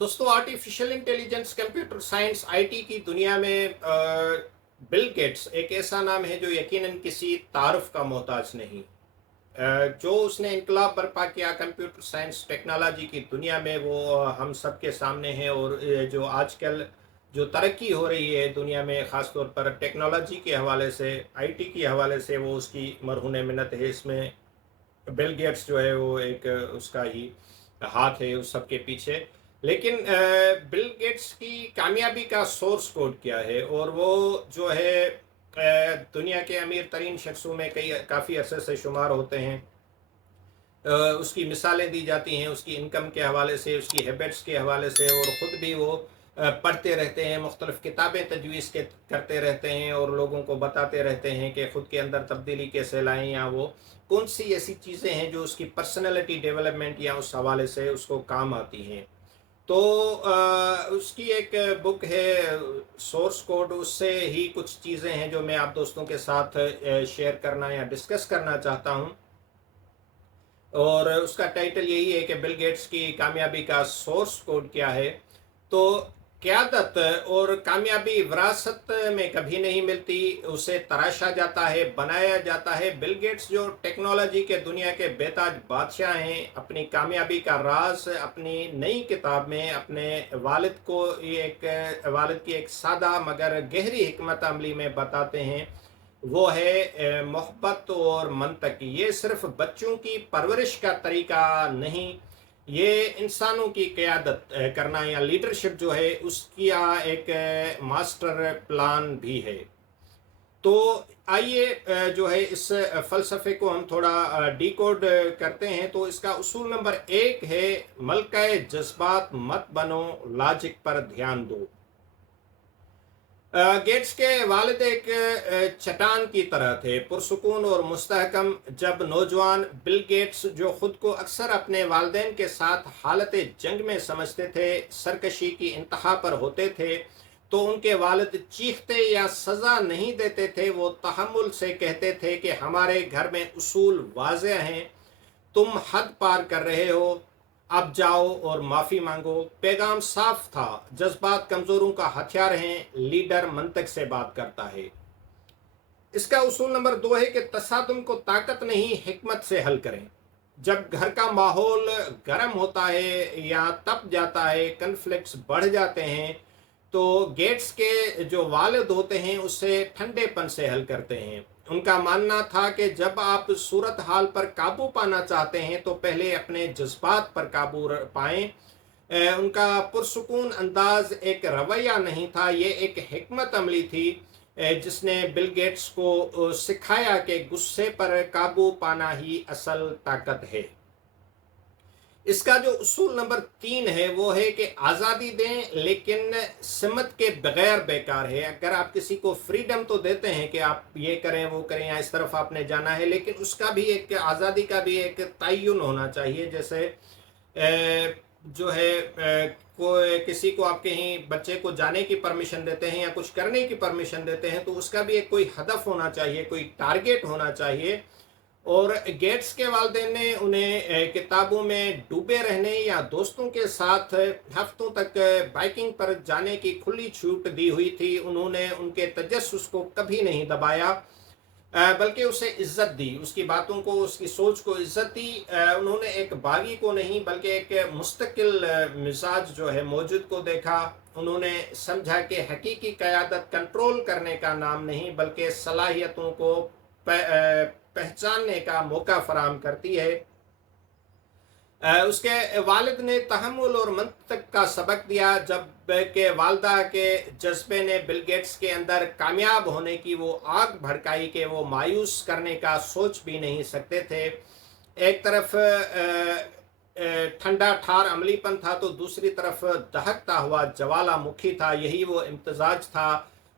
दोस्तों, artificial intelligence, computer science, IT की दुनिया में बिल गेट्स एक ऐसा नाम है जो यकीनन किसी तारुफ का मोहताज नहीं। जो उसने इनकलाब बर्पा किया कंप्यूटर साइंस टेक्नोलॉजी की दुनिया में, वो हम सबके सामने है। और जो आजकल जो तरक्की हो रही है दुनिया में, ख़ास तौर पर टेक्नोलॉजी के हवाले से, आईटी के हवाले से, वो उसकी मरहून मिन्नत है। इसमें बिल गेट्स जो है वो एक उसका ही हाथ है उस सब के पीछे। लेकिन बिल गेट्स की कामयाबी का सोर्स कोड क्या है? और वो जो है दुनिया के अमीर तरीन शख्सों में कई काफ़ी अरसे से शुमार होते हैं। उसकी मिसालें दी जाती हैं उसकी इनकम के हवाले से, उसकी हैबिट्स के हवाले से, और ख़ुद भी वो पढ़ते रहते हैं, मुख्तलिफ़ किताबें तजवीज़ के करते रहते हैं और लोगों को बताते रहते हैं कि ख़ुद के अंदर तब्दीली कैसे लाएं, या वो कौन सी ऐसी चीज़ें हैं जो उसकी पर्सनैलिटी डेवलपमेंट या उस हवाले से उसको काम आती हैं। तो उसकी एक बुक है सोर्स कोड, उससे ही कुछ चीज़ें हैं जो मैं आप दोस्तों के साथ शेयर करना या डिस्कस करना चाहता हूँ। और उसका टाइटल यही है कि बिल गेट्स की कामयाबी का सोर्स कोड क्या है। तो क़यादत और कामयाबी विरासत में कभी नहीं मिलती, उसे तराशा जाता है, बनाया जाता है। बिल गेट्स जो टेक्नोलॉजी के दुनिया के बेताज बादशाह हैं, अपनी कामयाबी का राज अपनी नई किताब में अपने वालिद की एक सादा मगर गहरी हिकमत अमली में बताते हैं। वो है मोहब्बत और मंतक। ये सिर्फ बच्चों की परवरिश का तरीका नहीं, ये इंसानों की क़यादत करना या लीडरशिप जो है उसकी एक मास्टर प्लान भी है। तो आइए जो है इस फ़लसफ़े को हम थोड़ा डिकोड करते हैं। तो इसका उसूल नंबर 1 है, मलकाए जज़्बात मत बनो, लॉजिक पर ध्यान दो। गेट्स के वालिद एक चट्टान की तरह थे, पुरसुकून और मुस्तहकम। जब नौजवान बिल गेट्स, जो खुद को अक्सर अपने वालिदैन के साथ हालत जंग में समझते थे, सरकशी की इंतहा पर होते थे, तो उनके वालिद चीखते या सज़ा नहीं देते थे। वो तहम्मुल से कहते थे कि हमारे घर में उसूल वाज़ेह हैं, तुम हद पार कर रहे हो, अब जाओ और माफ़ी मांगो। पैगाम साफ था, जज्बात कमज़ोरों का हथियार हैं, लीडर मंतक से बात करता है। इसका उसूल नंबर 2 है कि तसादुम को ताकत नहीं, हिकमत से हल करें। जब घर का माहौल गर्म होता है या तप जाता है, कन्फ्लिक्ट्स बढ़ जाते हैं, तो गेट्स के जो वालिद होते हैं उससे ठंडेपन से हल करते हैं। उनका मानना था कि जब आप सूरत हाल पर काबू पाना चाहते हैं तो पहले अपने जज्बात पर काबू पाएं। उनका पुरसुकून अंदाज एक रवैया नहीं था, ये एक हिकमत अमली थी जिसने बिल गेट्स को सिखाया कि गुस्से पर काबू पाना ही असल ताकत है। इसका जो उसूल नंबर 3 है वो है कि आज़ादी दें, लेकिन सिमत के बगैर बेकार है। अगर आप किसी को फ्रीडम तो देते हैं कि आप ये करें वो करें या इस तरफ आपने जाना है, लेकिन उसका भी एक आज़ादी का भी एक तयन होना चाहिए। जैसे जो है कोई किसी को आप कहीं बच्चे को जाने की परमिशन देते हैं या कुछ करने की परमिशन देते हैं, तो उसका भी एक कोई हदफ होना चाहिए, कोई टारगेट होना चाहिए। और गेट्स के वालिदैन ने उन्हें किताबों में डूबे रहने या दोस्तों के साथ हफ्तों तक बाइकिंग पर जाने की खुली छूट दी हुई थी। उन्होंने उनके तजस्सुस को कभी नहीं दबाया, बल्कि उसे इज्जत दी, उसकी बातों को, उसकी सोच को इज्जत दी। उन्होंने एक बागी को नहीं बल्कि एक मुस्तकिल मिजाज जो है मौजूद को देखा। उन्होंने समझा कि हकीकी क़यादत कंट्रोल करने का नाम नहीं बल्कि सलाहियतों को पहचानने का मौका फराहम करती है। उसके वालिद ने तहम्मुल और मंतक का सबक दिया, जब के वालदा के जज्बे ने बिल गेट्स के अंदर कामयाब होने की वो आग भड़काई कि वो मायूस करने का सोच भी नहीं सकते थे। एक तरफ ठंडा ठार अमलीपन था, तो दूसरी तरफ दहकता हुआ ज्वालामुखी था। यही वो इम्तजाज था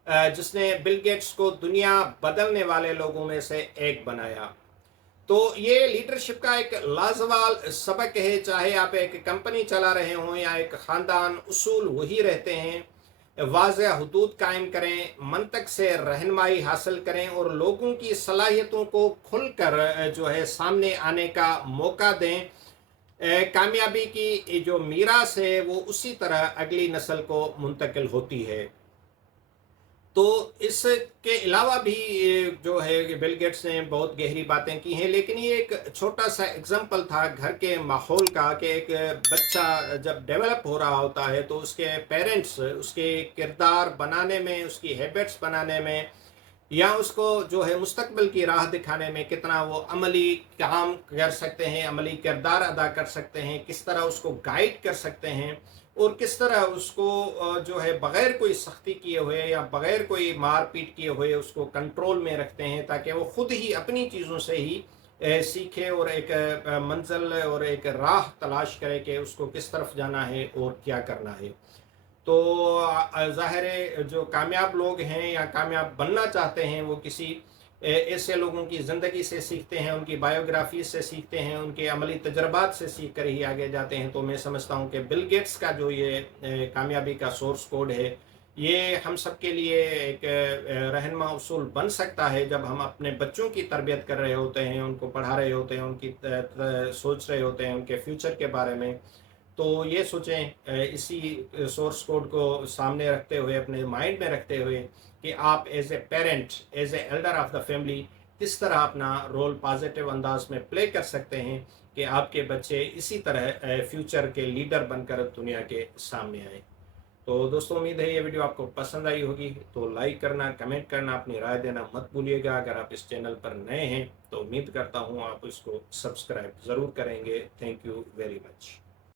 जिसने बिल गेट्स को दुनिया बदलने वाले लोगों में से एक बनाया। तो ये लीडरशिप का एक लाजवाल सबक है। चाहे आप एक कंपनी चला रहे हों या एक ख़ानदान, उसूल वही रहते हैं। वाज़ेह हुदूद कायम करें, मंतक से रहनुमाई हासिल करें और लोगों की सलाहियतों को खुलकर जो है सामने आने का मौका दें। कामयाबी की जो मीरास है वो उसी तरह अगली नस्ल को मुंतकिल होती है। तो इसके अलावा भी जो है बिल गेट्स ने बहुत गहरी बातें की हैं, लेकिन ये एक छोटा सा एग्जांपल था घर के माहौल का कि एक बच्चा जब डेवलप हो रहा होता है तो उसके पेरेंट्स उसके किरदार बनाने में, उसकी हैबिट्स बनाने में, या उसको जो है मुस्तकबिल की राह दिखाने में कितना वो अमली काम कर सकते हैं, अमली किरदार अदा कर सकते हैं, किस तरह उसको गाइड कर सकते हैं, और किस तरह उसको जो है बग़ैर कोई सख्ती किए हुए या बग़ैर कोई मार पीट किए हुए उसको कंट्रोल में रखते हैं, ताकि वो ख़ुद ही अपनी चीज़ों से ही सीखे और एक मंजिल और एक राह तलाश करे कि उसको किस तरफ जाना है और क्या करना है। तो ज़ाहिर है जो कामयाब लोग हैं या कामयाब बनना चाहते हैं वो किसी ऐसे लोगों की ज़िंदगी से सीखते हैं, उनकी बायोग्राफी से सीखते हैं, उनके अमली तजर्बात से सीख कर ही आगे जाते हैं। तो मैं समझता हूँ कि बिल गेट्स का जो ये कामयाबी का सोर्स कोड है, ये हम सब के लिए एक रहनुमा उसूल बन सकता है जब हम अपने बच्चों की तरबियत कर रहे होते हैं, उनको पढ़ा रहे होते हैं, उनकी सोच रहे होते हैं उनके फ्यूचर के बारे में। तो ये सोचें इसी सोर्स कोड को सामने रखते हुए, अपने माइंड में रखते हुए, कि आप as a parent, as a elder of the family किस तरह अपना रोल पॉजिटिव अंदाज में प्ले कर सकते हैं कि आपके बच्चे इसी तरह फ्यूचर के लीडर बनकर दुनिया के सामने आए। तो दोस्तों, उम्मीद है ये वीडियो आपको पसंद आई होगी, तो लाइक करना, कमेंट करना, अपनी राय देना मत भूलिएगा। अगर आप इस चैनल पर नए हैं तो उम्मीद करता हूँ आप इसको सब्सक्राइब ज़रूर करेंगे। Thank you very much.